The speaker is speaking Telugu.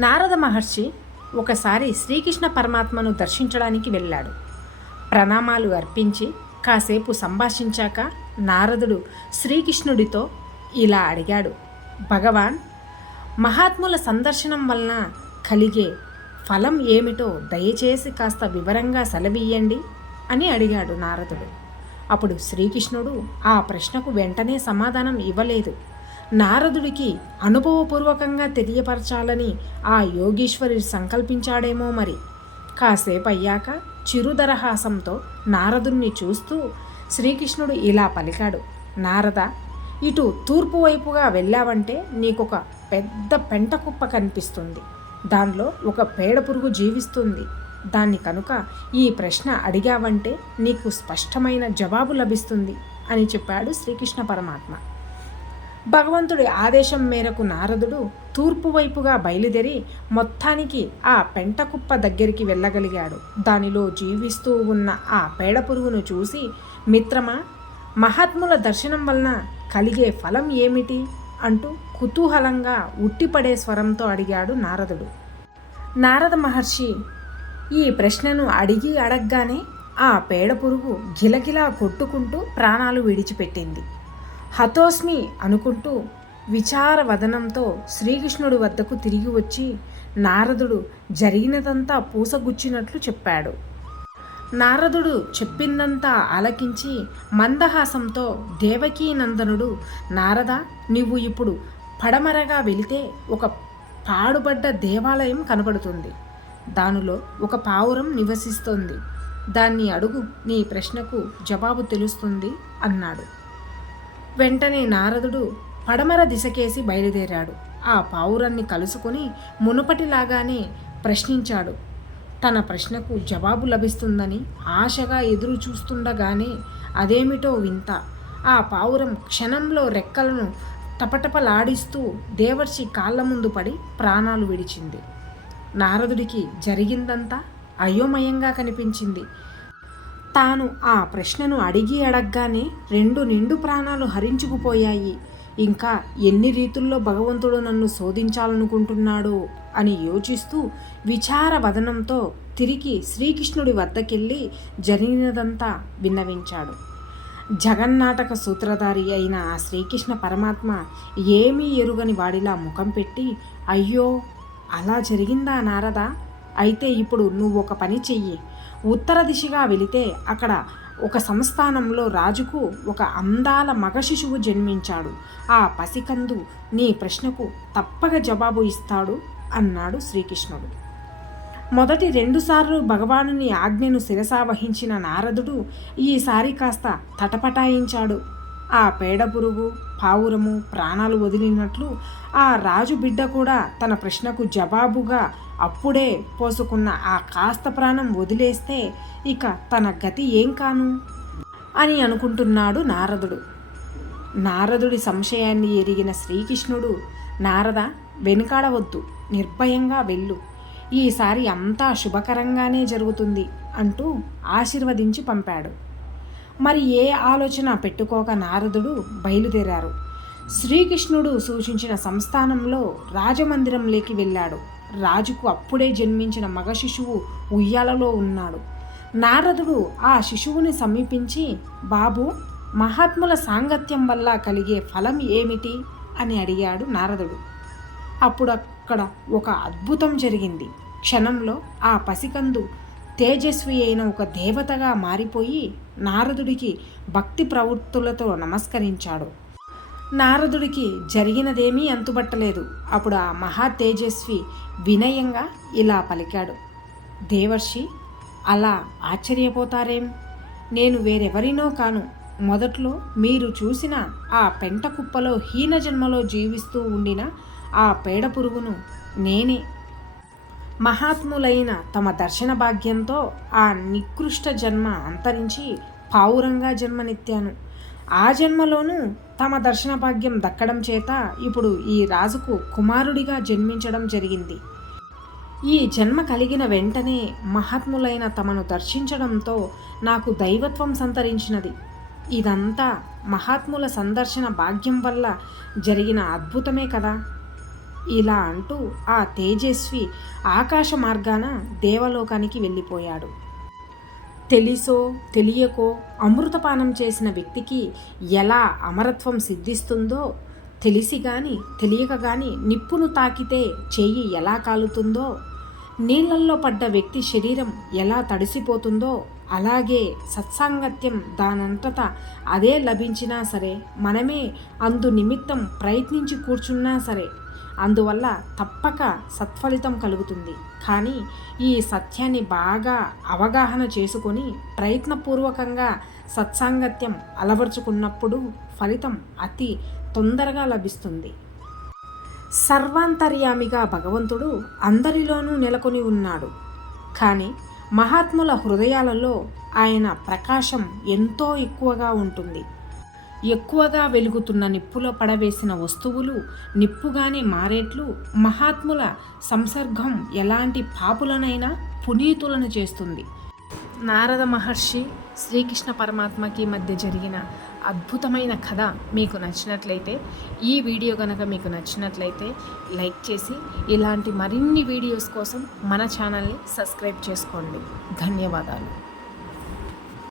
నారద మహర్షి ఒకసారి శ్రీకృష్ణ పరమాత్మను దర్శించడానికి వెళ్ళాడు. ప్రణామాలు అర్పించి కాసేపు సంభాషించాక నారదుడు శ్రీకృష్ణుడితో ఇలా అడిగాడు. భగవాన్, మహాత్ముల సందర్శనం వలన కలిగే ఫలం ఏమిటో దయచేసి కాస్త వివరంగా సెలవియ్యండి అని అడిగాడు నారదుడు. అప్పుడు శ్రీకృష్ణుడు ఆ ప్రశ్నకు వెంటనే సమాధానం ఇవ్వలేదు. నారదుడికి అనుభవపూర్వకంగా తెలియపరచాలని ఆ యోగీశ్వరుడు సంకల్పించాడేమో మరి. కాసేపు అయ్యాక చిరుదరహాసంతో నారదుణ్ణి చూస్తూ శ్రీకృష్ణుడు ఇలా పలికాడు. నారద, ఇటు తూర్పు వైపుగా వెళ్ళావంటే నీకొక పెద్ద పెంట కుప్ప కనిపిస్తుంది. దానిలో ఒక పేడ పురుగు జీవిస్తుంది. దాన్ని కనుక ఈ ప్రశ్న అడిగావంటే నీకు స్పష్టమైన జవాబు లభిస్తుంది అని చెప్పాడు శ్రీకృష్ణ పరమాత్మ. భగవంతుడి ఆదేశం మేరకు నారదుడు తూర్పు వైపుగా బయలుదేరి మొత్తానికి ఆ పెంటకుప్ప దగ్గరికి వెళ్ళగలిగాడు. దానిలో జీవిస్తూ ఉన్న ఆ పేడ పురుగును చూసి, మిత్రమా, మహాత్ముల దర్శనం వలన కలిగే ఫలం ఏమిటి అంటూ కుతూహలంగా ఉట్టిపడే స్వరంతో అడిగాడు నారదుడు. నారద మహర్షి ఈ ప్రశ్నను అడగగానే ఆ పేడ పురుగు గిలగిలా కొట్టుకుంటూ ప్రాణాలు విడిచిపెట్టింది. హతోస్మి అనుకుంటూ విచారవదనంతో శ్రీకృష్ణుడి వద్దకు తిరిగి వచ్చి నారదుడు జరిగినదంతా పూసగుచ్చినట్లు చెప్పాడు. నారదుడు చెప్పిందంతా ఆలకించి మందహాసంతో దేవకీనందనుడు, నారద, నీవు ఇప్పుడు పడమరగా వెళితే ఒక పాడుబడ్డ దేవాలయం కనబడుతుంది. దానిలో ఒక పావురం నివసిస్తోంది. దాన్ని అడుగు, నీ ప్రశ్నకు జవాబు తెలుస్తుంది అన్నాడు. వెంటనే నారదుడు పడమర దిశకేసి బయలుదేరాడు. ఆ పావురాన్ని కలుసుకొని మునుపటిలాగానే ప్రశ్నించాడు. తన ప్రశ్నకు జవాబు లభిస్తుందని ఆశగా ఎదురు చూస్తుండగానే అదేమిటో వింత, ఆ పావురం క్షణంలో రెక్కలను టపటపలాడిస్తూ దేవర్షి కాళ్ళ ముందు పడి ప్రాణాలు విడిచింది. నారదుడికి జరిగిందంతా అయోమయంగా కనిపించింది. తాను ఆ ప్రశ్నను అడగగానే 2 నిండు ప్రాణాలు హరించుకుపోయాయి. ఇంకా ఎన్ని రీతుల్లో భగవంతుడు నన్ను శోధించాలనుకుంటున్నాడో అని యోచిస్తూ విచారవదనంతో తిరిగి శ్రీకృష్ణుడి వద్దకెళ్ళి జరిగినదంతా విన్నవించాడు. జగన్నాటక సూత్రధారి అయిన ఆ శ్రీకృష్ణ పరమాత్మ ఏమీ ఎరుగని వాడిలా ముఖం పెట్టి, అయ్యో, అలా జరిగిందా నారదా? అయితే ఇప్పుడు నువ్వు ఒక పని చెయ్యి. ఉత్తర దిశగా వెళితే అక్కడ ఒక సంస్థానంలో రాజుకు ఒక అందాల మగ శిశువు జన్మించాడు. ఆ పసికందు నీ ప్రశ్నకు తప్పక జవాబు ఇస్తాడు అన్నాడు శ్రీకృష్ణుడు. మొదటి 2 సార్లు భగవానుని ఆజ్ఞను శిరసావహించిన నారదుడు ఈసారి కాస్త తటపటాయించాడు. ఆ పేడ పురుగు, పావురము ప్రాణాలు వదిలినట్లు ఆ రాజు బిడ్డ కూడా తన ప్రశ్నకు జవాబుగా అప్పుడే పోసుకున్న ఆ కాస్త ప్రాణం వదిలేస్తే ఇక తన గతి ఏం కాను అని అనుకుంటున్నాడు నారదుడు. నారదుడి సంశయాన్ని ఎరిగిన శ్రీకృష్ణుడు, నారద, వెనుకాడవద్దు, నిర్భయంగా వెళ్ళు. ఈసారి అంతా శుభకరంగానే జరుగుతుంది అంటూ ఆశీర్వదించి పంపాడు. మరి ఏ ఆలోచన పెట్టుకోక నారదుడు బయలుదేరారు. శ్రీకృష్ణుడు సూచించిన సంస్థానంలో రాజమందిరంలోకి వెళ్ళాడు. రాజుకు అప్పుడే జన్మించిన మగ శిశువు ఉయ్యాలలో ఉన్నాడు. నారదుడు ఆ శిశువుని సమీపించి, బాబు, మహాత్ముల సాంగత్యం వల్ల కలిగే ఫలం ఏమిటి అని అడిగాడు నారదుడు. అప్పుడు అక్కడ ఒక అద్భుతం జరిగింది. క్షణంలో ఆ పసికందు తేజస్వి అయిన ఒక దేవతగా మారిపోయి నారదుడికి భక్తి ప్రవృత్తులతో నమస్కరించాడు. నారదుడికి జరిగినదేమీ అంతుబట్టలేదు. అప్పుడు ఆ మహా తేజస్వి వినయంగా ఇలా పలికాడు. దేవర్షి, అలా ఆశ్చర్యపోతారేం? నేను వేరెవరినో కాను. మొదట్లో మీరు చూసిన ఆ పెంట కుప్పలో హీన జన్మలో జీవిస్తూ ఉండిన ఆ పేడ పురుగును నేనే. మహాత్ములైన తమ దర్శన భాగ్యంతో ఆ నికృష్ట జన్మ అంతరించి పావురంగా జన్మనెత్తాను. ఆ జన్మలోనూ తమ దర్శన భాగ్యం దక్కడం చేత ఇప్పుడు ఈ రాజుకు కుమారుడిగా జన్మించడం జరిగింది. ఈ జన్మ కలిగిన వెంటనే మహాత్ములైన తమను దర్శించడంతో నాకు దైవత్వం సంతరించినది. ఇదంతా మహాత్ముల సందర్శన భాగ్యం వల్ల జరిగిన అద్భుతమే కదా. ఇలా అంటూ ఆ తేజస్వి ఆకాశ మార్గాన దేవలోకానికి వెళ్ళిపోయాడు. తెలిసో తెలియకో అమృతపానం చేసిన వ్యక్తికి ఎలా అమరత్వం సిద్ధిస్తుందో, తెలిసి కానీ తెలియక కానీ నిప్పును తాకితే చెయ్యి ఎలా కాలుతుందో, నీళ్ళల్లో పడ్డ వ్యక్తి శరీరం ఎలా తడిసిపోతుందో, అలాగే సత్సాంగత్యం దానంతటా అదే లభించినా సరే, మనమే అందు నిమిత్తం ప్రయత్నించి కూర్చున్నా సరే, అందువల్ల తప్పక సత్ఫలితం కలుగుతుంది. కానీ ఈ సత్యాన్ని బాగా అవగాహన చేసుకొని ప్రయత్నపూర్వకంగా సత్సాంగత్యం అలవర్చుకున్నప్పుడు ఫలితం అతి తొందరగా లభిస్తుంది. సర్వాంతర్యామిగా భగవంతుడు అందరిలోనూ నెలకొని ఉన్నాడు. కానీ మహాత్ముల హృదయాలలో ఆయన ప్రకాశం ఎంతో ఎక్కువగా ఉంటుంది. ఎక్కువగా వెలుగుతున్న నిప్పులో పడవేసిన వస్తువులు నిప్పుగానే మారేట్లు మహాత్ముల సంసర్గం ఎలాంటి పాపులనైనా పునీతులను చేస్తుంది. నారద మహర్షి శ్రీకృష్ణ పరమాత్మకి మధ్య జరిగిన అద్భుతమైన కథ మీకు నచ్చినట్లయితే, ఈ వీడియో కనుక మీకు నచ్చినట్లయితే లైక్ చేసి ఇలాంటి మరిన్ని వీడియోస్ కోసం మన ఛానల్ని సబ్స్క్రైబ్ చేసుకోండి. ధన్యవాదాలు.